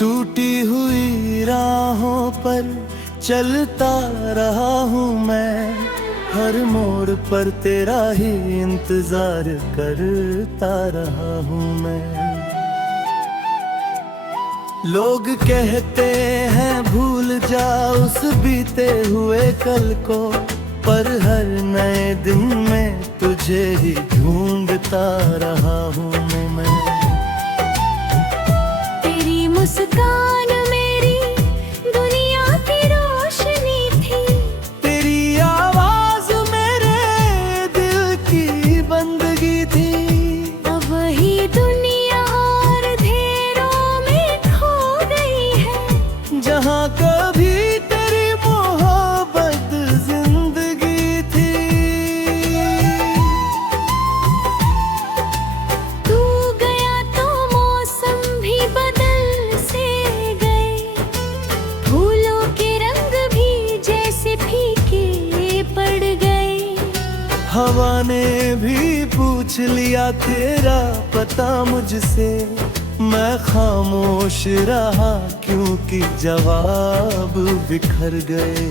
टूटी हुई राहों पर चलता रहा हूँ मैं, हर मोड़ पर तेरा ही इंतजार करता रहा हूँ मैं। लोग कहते हैं भूल जा उस बीते हुए कल को, पर हर नए दिन में तुझे ही ढूंढता रहा हूँ मैं। तेरी मुस्कान मेरी दुनिया की रोशनी थी, तेरी आवाज मेरे दिल की बंदगी थी। अब वही दुनिया और अंधेरों में खो गई है, जहाँ कभी तेरी मोहब्बत जिंदगी थी। तू गया तो मौसम भी बदल से गए, फूलों के रंग भी जैसे फीके पड़ गए। हवा ने भी पूछ लिया तेरा पता मुझसे, मैं खामोश रहा क्योंकि जवाब बिखर गए।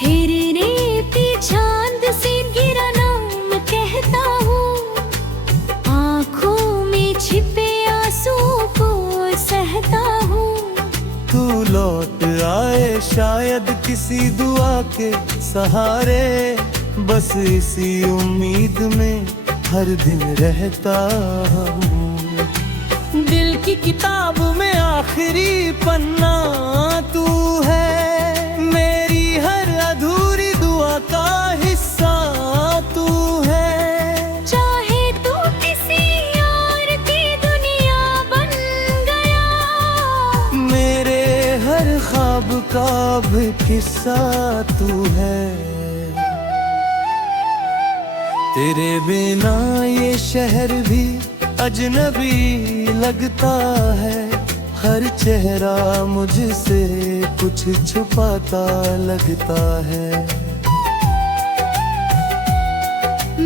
हिरने पे चांद से गिरा नाम कहता हूँ, आँखों में छिपे आंसू को सहता हूँ। तू लौट आए शायद किसी दुआ के सहारे, बस इसी उम्मीद में हर दिन रहता हूँ। दिल की किताब में आखिरी पन्ना तू है, मेरी हर अधूरी दुआ का हिस्सा तू है। चाहे तू किसी और की दुनिया बन गया, मेरे हर ख्वाब का भी किस्सा तू है। तेरे बिना ये शहर भी अजनबी लगता है, हर चेहरा मुझसे कुछ छुपाता लगता है।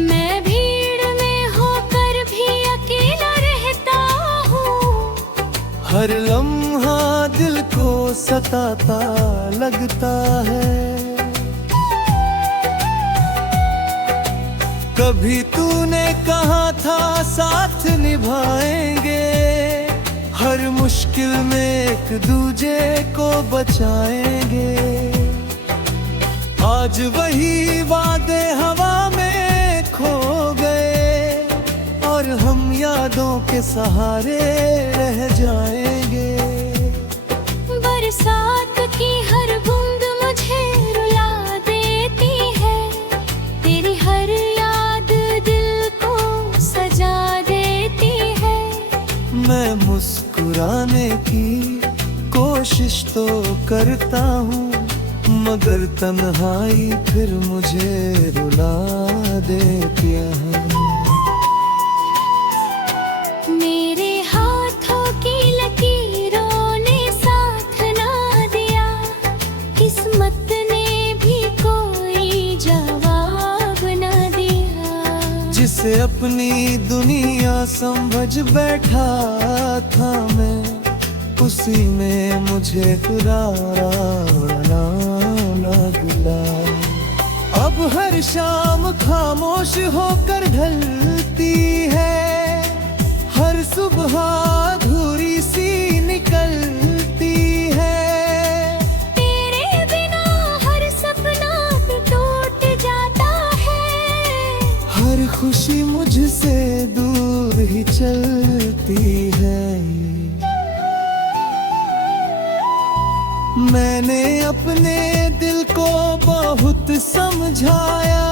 मैं भीड़ में होकर भी अकेला रहता हूँ, हर लम्हा दिल को सताता लगता है। कभी तूने कहा था साथ निभाएंगे, हर मुश्किल में एक दूजे को बचाएंगे। आज वही वादे हवा में खो गए, और हम यादों के सहारे रह जाएंगे। बरसात की हर बूंद मुझे रुला देती है, तेरी हर याद दिल को सजा देती है। मैं मुस्कुराने की कोशिश तो करता हूँ, मगर तन्हाई फिर मुझे रुला देती है। मेरे हाथों की लकीरों ने साथ ना दिया, किस्मत ने भी कोई जवाब ना दिया। जिसे अपनी दुनिया समझ बैठा था मैं, उसी में मुझे खुदारा लगा। अब हर शाम खामोश होकर ढलती है, हर सुबह अधूरी सी निकलती है। तेरे बिना हर सपना टूट जाता है, हर खुशी मुझसे दूर ही चलती है। मैंने अपने दिल को बहुत समझाया,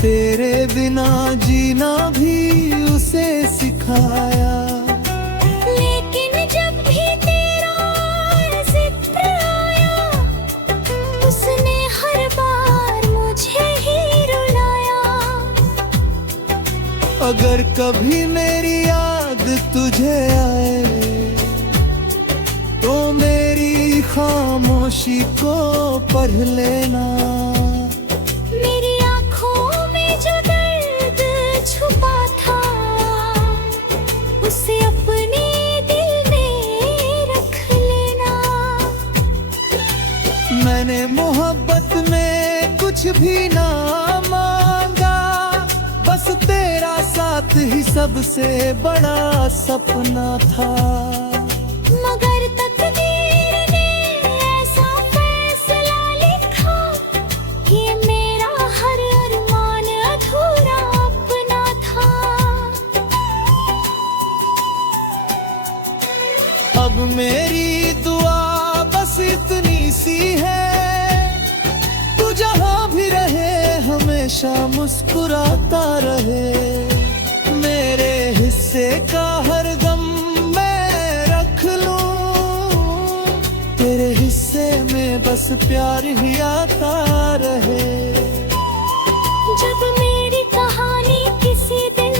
तेरे बिना जीना भी उसे सिखाया। लेकिन जब भी तेरा जिक्र आया, उसने हर बार मुझे ही रुलाया। अगर कभी मेरी याद तुझे आए, तो मेरी खामोशी को पढ़ लेना। मेरी आँखों में जो दर्द छुपा था, उसे कुछ भी ना मांगा, बस तेरा साथ ही सबसे बड़ा सपना था। मगर तकदीर ने ऐसा फैसला लिखा, ये मेरा हर अरमान अधूरा अपना था। अब मेरी दुआ बस इतनी सी है, तू जहाँ भी रहे हमेशा मुस्कुराता रहे। मेरे हिस्से का हर दम मैं रख लूं, तेरे हिस्से में बस प्यार ही आता रहे। जब मेरी कहानी किसी दिन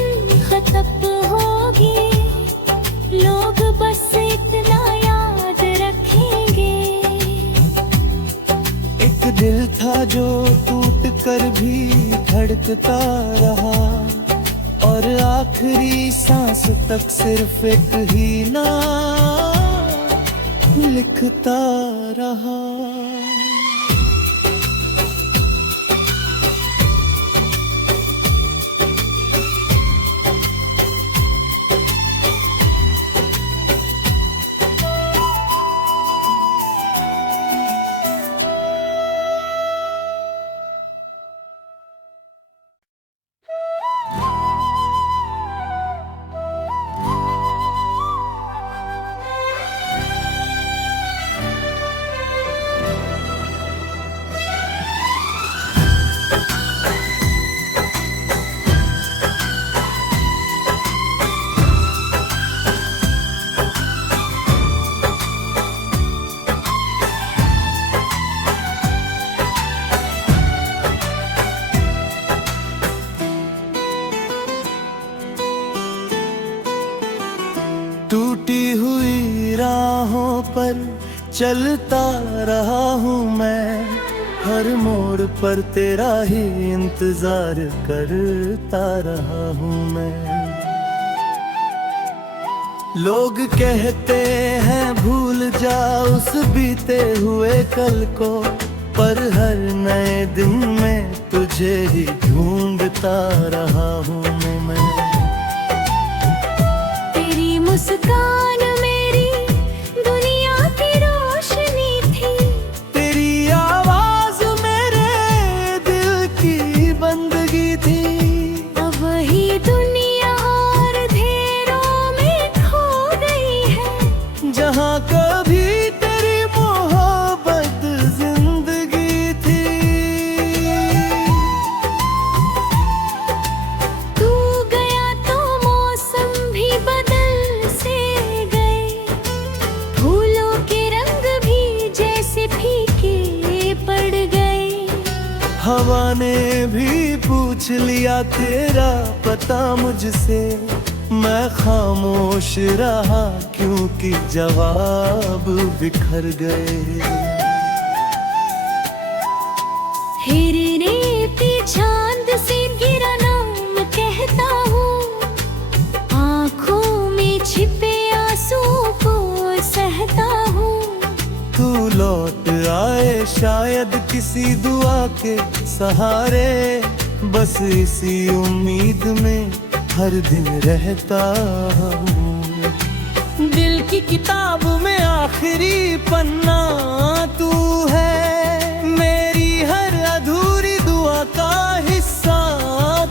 खत्म होगी, लोग बस इतना याद रखेंगे, एक दिल था जो टूट कर भी धड़कता रहा, और आखिरी सांस तक सिर्फ एक ही नाम लिखता रहा। टूटी हुई राहों पर चलता रहा हूँ मैं, हर मोड़ पर तेरा ही इंतजार करता रहा हूँ मैं। लोग कहते हैं भूल जा उस बीते हुए कल को, पर हर नए दिन में तुझे ही ढूंढता रहा हूँ मैं। मुस्कान मेरी दुनिया की रोशनी थी, तेरी आवाज मेरे दिल की बंदगी थी। अब वही दुनिया और अंधेरों में खो गई है, जहाँ कभी तेरी मोहब्बत जिंदगी थी। तू गया तो मौसम भी बदल से गए, फूलों के रंग भी जैसे फीके पड़ गए। हवा ने भी पूछ लिया तेरा पता मुझसे, मैं खामोश रहा क्योंकि जवाब बिखर गए। हिरने पे चांद से गिरा नाम कहता हूँ, आँखों में छिपे आंसू को सहता हूँ। तू लौट आए शायद किसी दुआ के सहारे, बस इसी उम्मीद में हर दिन रहता हूँ। दिल की किताब में आखिरी पन्ना तू है, मेरी हर अधूरी दुआ का हिस्सा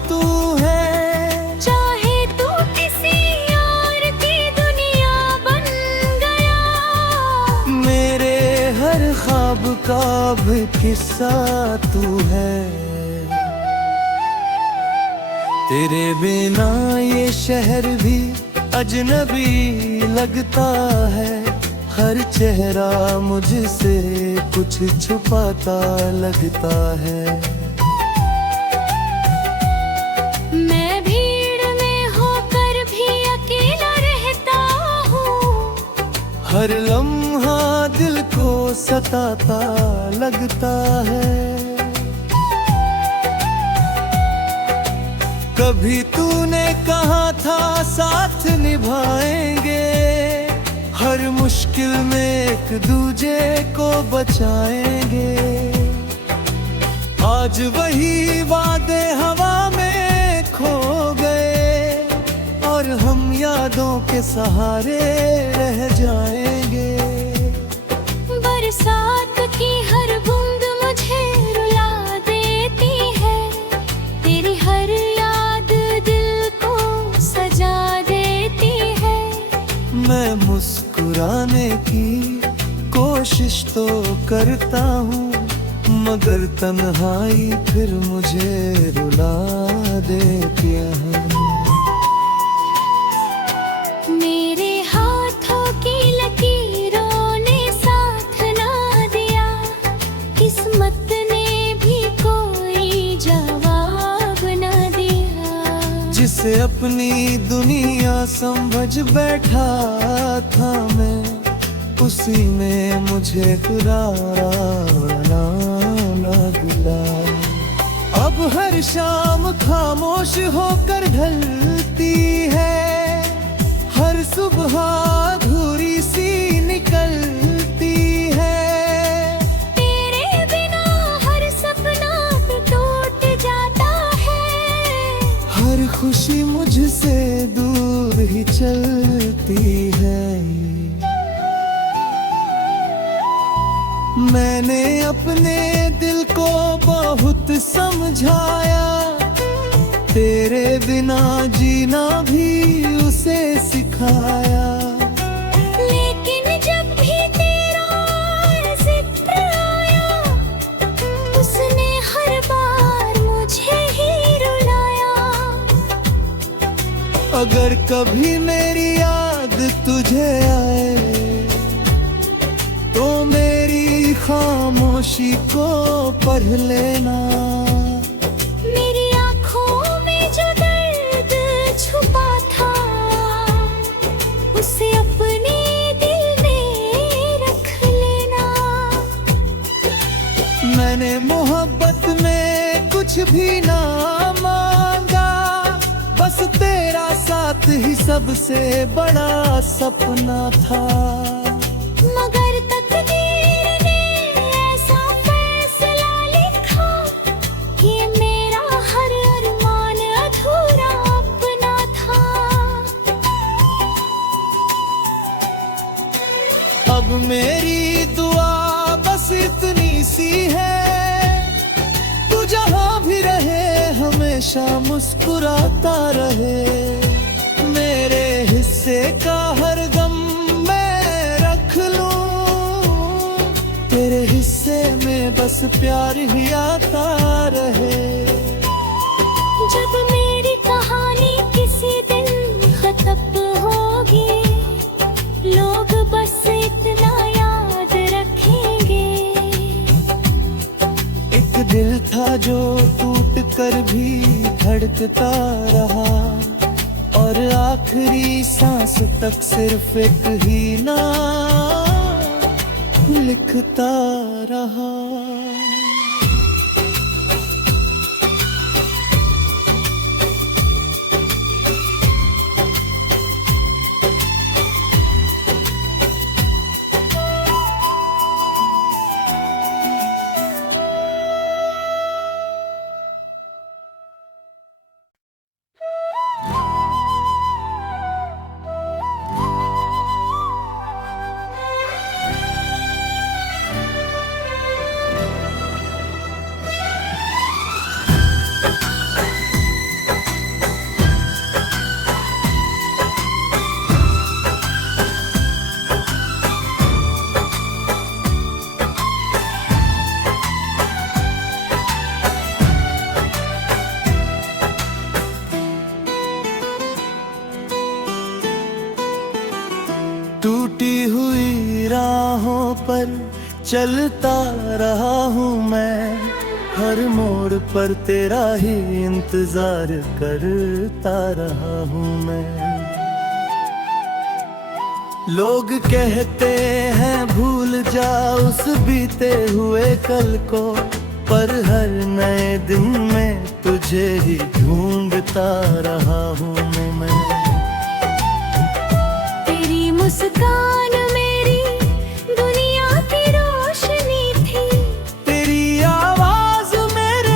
तू है। चाहे तू किसी और की दुनिया बन गया, मेरे हर ख्वाब का भी किस्सा तू है। तेरे बिना ये शहर भी अजनबी लगता है, हर चेहरा मुझसे कुछ छुपाता लगता है। मैं भीड़ में होकर भी अकेला रहता हूँ, हर लम्हा दिल को सताता लगता है। कभी तूने कहा था साथ निभाएंगे, हर मुश्किल में एक दूजे को बचाएंगे। आज वही वादे हवा में खो गए और हम यादों के सहारे रह जाएंगे। बरसात की हर बूंद मुझे रुला देती है, तेरी हर याद दिल को सजा देती है। मैं मुस्कुराने की कोशिश तो करता हूँ, मगर तन्हाई फिर मुझे रुला देती है। मेरे हाथों की लकीरों ने साथ ना दिया, किस्मत ने भी कोई जवाब ना दिया। जिसे अपनी दुनिया समझ बैठा था मैं, उसी में मुझे खुराना लगा। अब हर शाम खामोश होकर ढलती है, हर सुबह अधूरी सी निकलती है। तेरे बिना हर सपना भी टूट जाता है, हर खुशी मुझसे दूर ही चलती है। मैंने अपने दिल को बहुत समझाया, तेरे बिना जीना भी उसे सिखाया। लेकिन जब भी तेरा जिक्र आया, उसने हर बार मुझे ही रुलाया। अगर कभी मेरी याद तुझे आए, तो मेरी खामोशी को पढ़ लेना। मेरी आँखों में जो दर्द छुपा था, उसे अपने दिल में रख लेना। मैंने मोहब्बत में कुछ भी ना मांगा, बस तेरा साथ ही सबसे बड़ा सपना था। मगर तकदीर ने ऐसा फैसला लिखा, ये मेरा हर अरमान अधूरा अपना था। अब मेरी दुआ बस इतनी सी है, तू जहाँ भी रहे हमेशा मुस्कुराता रहे। मेरे हिस्से का हर गम मैं रख लूं, तेरे हिस्से में बस प्यार ही आता रहे। जब मेरी कहानी किसी दिन खत्म होगी, लोग बस इतना याद रखेंगे। एक दिल था जो टूट कर भी धड़कता रहा, और आखिरी सांस तक सिर्फ एक ही नाम लिखता रहा। टूटी हुई राहों पर चलता रहा हूँ मैं, हर मोड़ पर तेरा ही इंतजार करता रहा हूँ मैं। लोग कहते हैं भूल जा उस बीते हुए कल को, पर हर नए दिन में तुझे ही ढूंढता रहा हूँ मैं। तेरी मुस्कान मेरी दुनिया की रोशनी थी, तेरी आवाज मेरे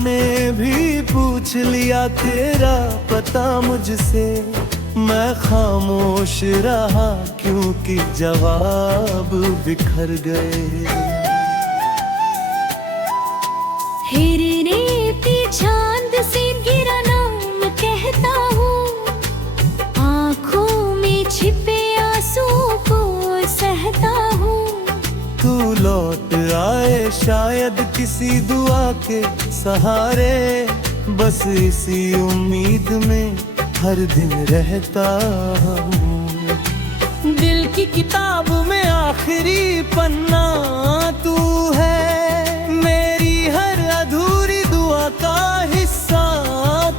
ने भी पूछ लिया तेरा पता मुझसे, मैं खामोश रहा क्योंकि जवाब बिखर गए। हिरने पे चांद से गिरा नाम कहता हूँ, आँखों में छिपे आंसू को सहता हूँ। तू लौट आए शायद किसी दुआ के सहारे, बस इसी उम्मीद में हर दिन रहता हूँ। दिल की किताब में आखिरी पन्ना तू है, मेरी हर अधूरी दुआ का हिस्सा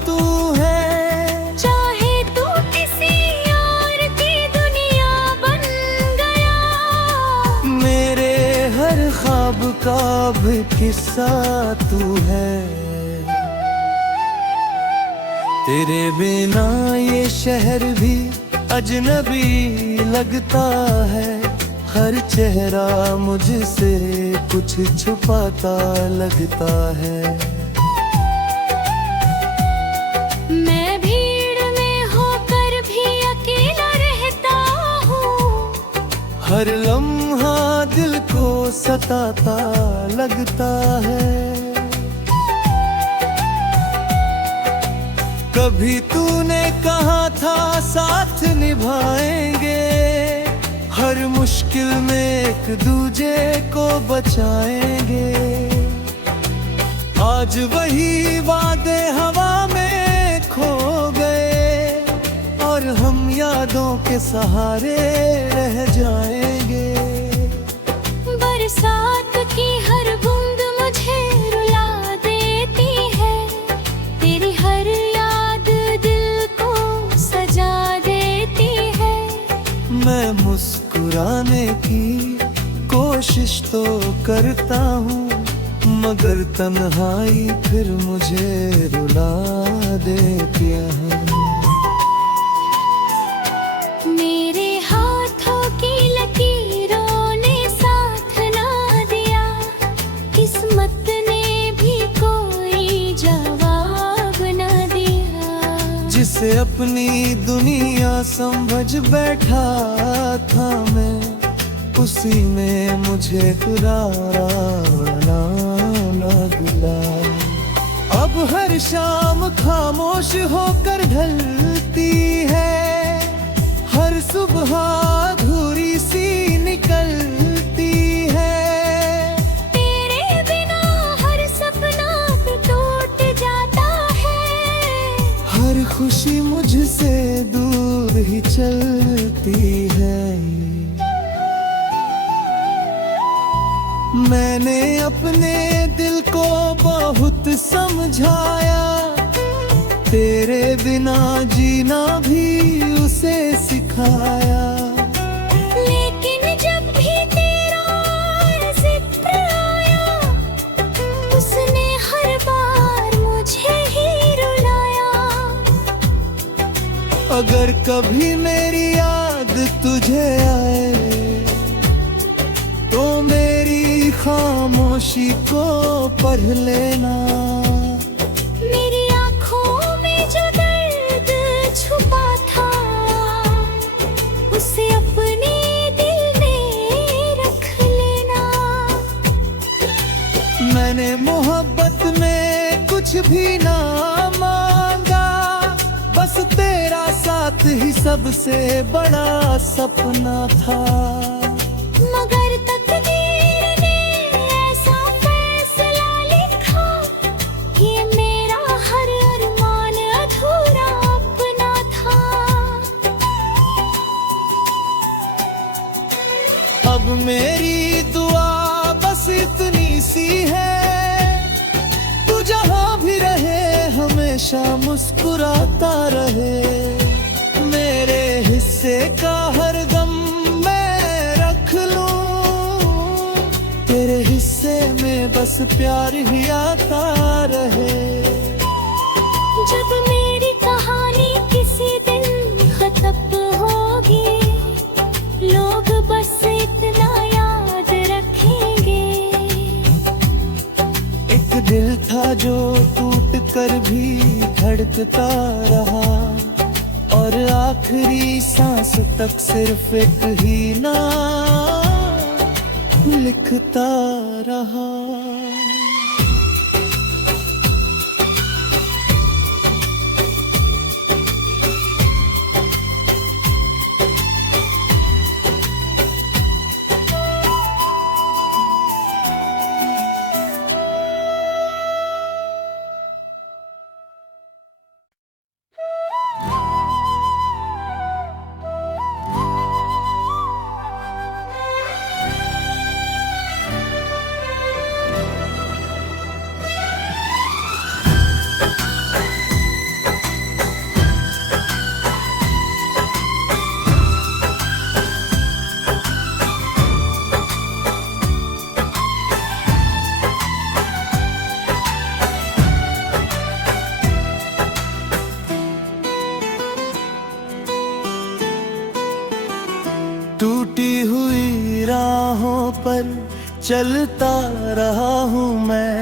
तू है। चाहे तू किसी और की दुनिया बन गया, मेरे हर ख्वाब का भी किस्सा तू है। तेरे बिना ये शहर भी अजनबी लगता है, हर चेहरा मुझसे कुछ छुपाता लगता है। मैं भीड़ में होकर भी अकेला रहता हूँ, हर लम्हा दिल को सताता लगता है। कभी तूने कहा था साथ निभाएंगे, हर मुश्किल में एक दूजे को बचाएंगे। आज वही वादे हवा में खो गए, और हम यादों के सहारे रह जाएंगे। बरसात की हर बूंद मुझे रुला देती है, तेरी हर याद दिल को सजा देती है। मैं मुस्कुराने की कोशिश तो करता हूँ, मगर तन्हाई फिर मुझे रुला देती है। मेरे हाथों की लकीरों ने साथ ना दिया, किस्मत ने भी कोई जवाब ना दिया। जिसे अपनी दुनिया समझ बैठा था मैं, उसी में मुझे खुदारा ना गिला। अब हर शाम खामोश होकर ढलती है, हर सुबह अधूरी सी निकलती है। तेरे बिना हर सपना भी टूट जाता है, हर खुशी मुझसे दूर ही चलती है। मैंने अपने दिल को बहुत समझाया, तेरे बिना जीना भी उसे सिखाया। लेकिन जब भी तेरा जिक्र आया, उसने हर बार मुझे ही रुलाया। अगर कभी मेरी याद तुझे आए, तो मेरी खामोशी को पढ़ लेना। मेरी आँखों में जो दर्द छुपा था, उसे अपने दिल में रख लेना। मैंने मोहब्बत में कुछ भी ना मांगा, बस तेरा साथ ही सबसे बड़ा सपना था। मगर तकदीर ने ऐसा फैसला लिखा, ये मेरा हर अरमान अधूरा अपना था। अब मेरी दुआ बस इतनी सी है, तू जहाँ भी रहे हमेशा मुस्कुराता रहे। मेरे हिस्से का हर गम मैं रख लूं, तेरे हिस्से में बस प्यार ही आता रहे। जब मेरी कहानी किसी दिन खत्म होगी, लोग बस इतना याद रखेंगे। एक दिल था जो होकर भी धड़कता रहा, और आखिरी सांस तक सिर्फ एक ही नाम लिखता रहा। टूटी हुई राहों पर चलता रहा हूँ मैं,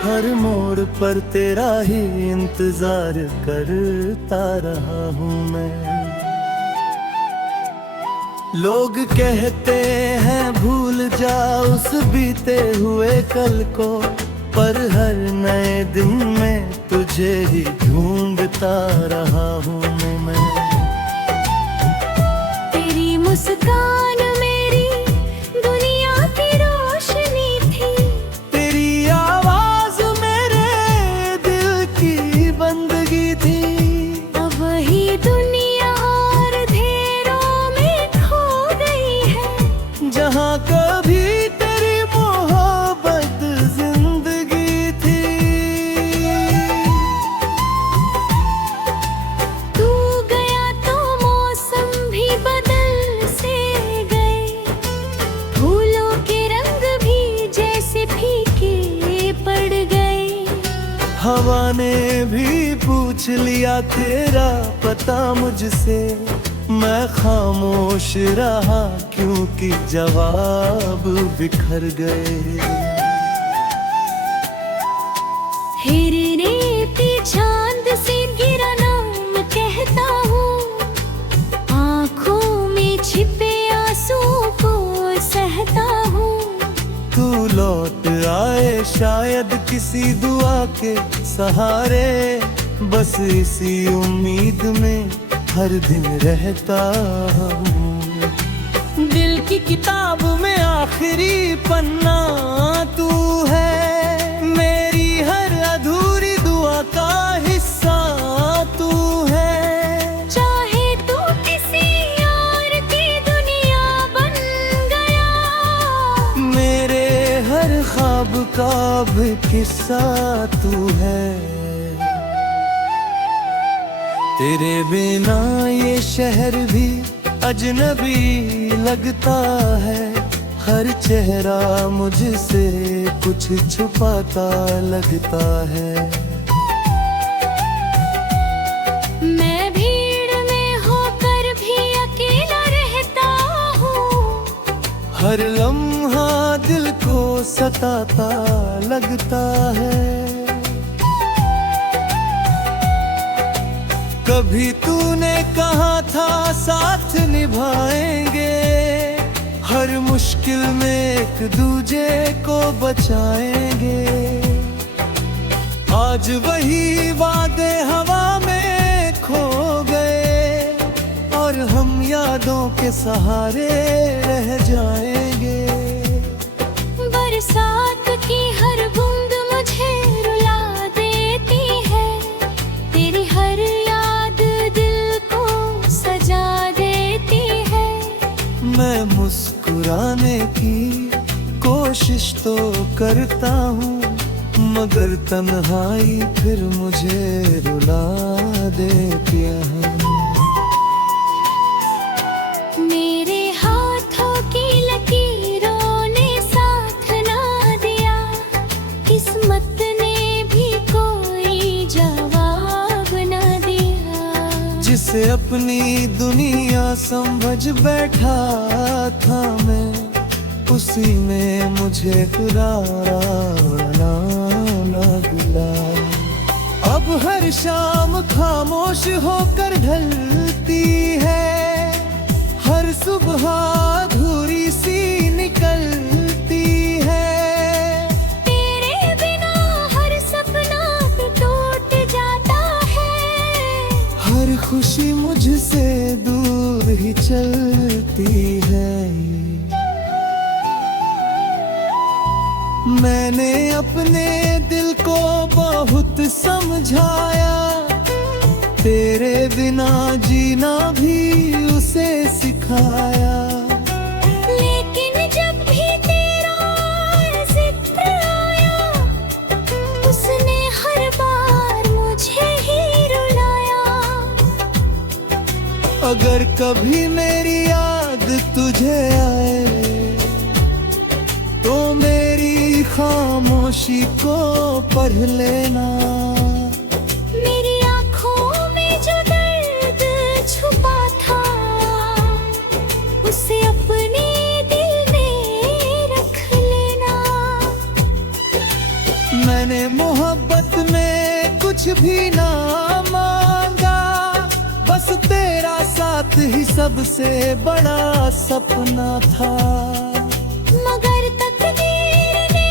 हर मोड़ पर तेरा ही इंतजार करता रहा हूँ मैं। लोग कहते हैं भूल जा उस बीते हुए कल को, पर हर नए दिन में तुझे ही ढूंढता रहा हूँ मैं। मुस्कान मेरी दुनिया की रोशनी थी, तेरी आवाज मेरे दिल की बंदगी थी। अब वही दुनिया और अंधेरों में खो गई है, जहाँ कभी तेरी मोहब्बत जिंदगी थी। तू गया तो मौसम भी बदल से गए, फूलों के रंग भी जैसे फीके पड़ गए। हवा ने भी पूछ लिया तेरा पता मुझसे, मैं खामोश रहा क्योंकि जवाब बिखर गए। हिरने पे चांद से गिरा नाम कहता हूँ, आँखों में छिपे आंसू को सहता हूँ। तू लौट आए शायद किसी दुआ के सहारे, बस इसी उम्मीद में हर दिन रहता हूँ। दिल की किताब में आखिरी पन्ना तू है, मेरी हर अधूरी दुआ का हिस्सा तू है। चाहे तू किसी और की दुनिया बन गया, मेरे हर ख्वाब का भी किस्सा तू है। तेरे बिना ये शहर भी अजनबी लगता है, हर चेहरा मुझसे कुछ छुपाता लगता है। मैं भीड़ में होकर भी अकेला रहता हूँ, हर लम्हा दिल को सताता लगता है। कभी तूने कहा था साथ निभाएंगे, हर मुश्किल में एक दूजे को बचाएंगे। आज वही वादे हवा में खो गए, और हम यादों के सहारे रह जाएंगे। बरसात की हर बूंद मुझे रुला देती है, तेरी हर याद दिल को सजा देती है। मैं मुस्कुराने की कोशिश तो करता हूँ, मगर तन्हाई फिर मुझे रुला देती है। मेरे हाथों की लकीरों ने साथ ना दिया, किस्मत ने भी कोई जवाब ना दिया। जिसे अपनी दुनिया समझ बैठा था मैं, उसी में मुझे खुदा ना मिला। अब हर शाम खामोश होकर ढलती है, हर सुबह अधूरी सी निकलती है। तेरे बिना हर सपना भी टूट जाता है, हर खुशी मुझसे दूर ही चलती है। मैंने अपने दिल को बहुत समझाया, तेरे बिना जीना भी उसे सिखाया। लेकिन जब भी तेरा जिक्र आया, उसने हर बार मुझे ही रुलाया। अगर कभी मेरी याद तुझे आए, तो मेरी खामोशी को पढ़ लेना। मेरी आँखों में जो दर्द छुपा था, उसे अपने दिल में रख लेना। मैंने मोहब्बत में कुछ भी ना मांगा, बस तेरा साथ ही सबसे बड़ा सपना था। मगर तकदीर ने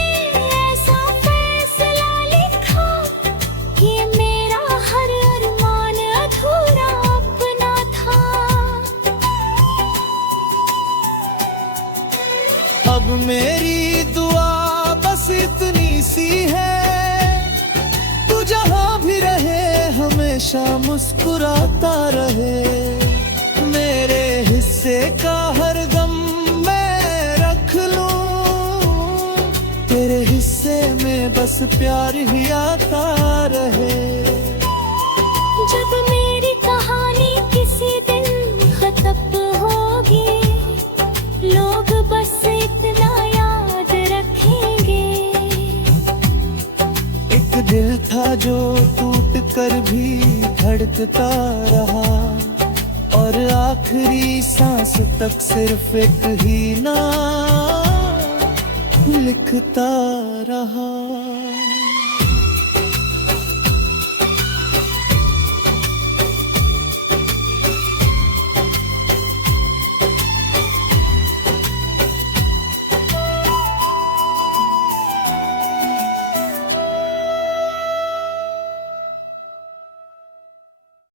ऐसा फैसला लिखा, ये मेरा हर अरमान अधूरा अपना था। अब मेरी दुआ बस इतनी सी है, तू जहाँ भी रहे हमेशा मुस्कुराता रहे। मेरे हिस्से का हर दम मैं रख लूं, तेरे हिस्से में बस प्यार ही आता रहे। जब मेरी कहानी किसी दिन खत्म होगी, लोग बस इतना याद रखेंगे। एक दिल था जो टूट कर भी धड़कता रहा, और आखिरी सांस तक सिर्फ एक ही नाम लिखता रहा।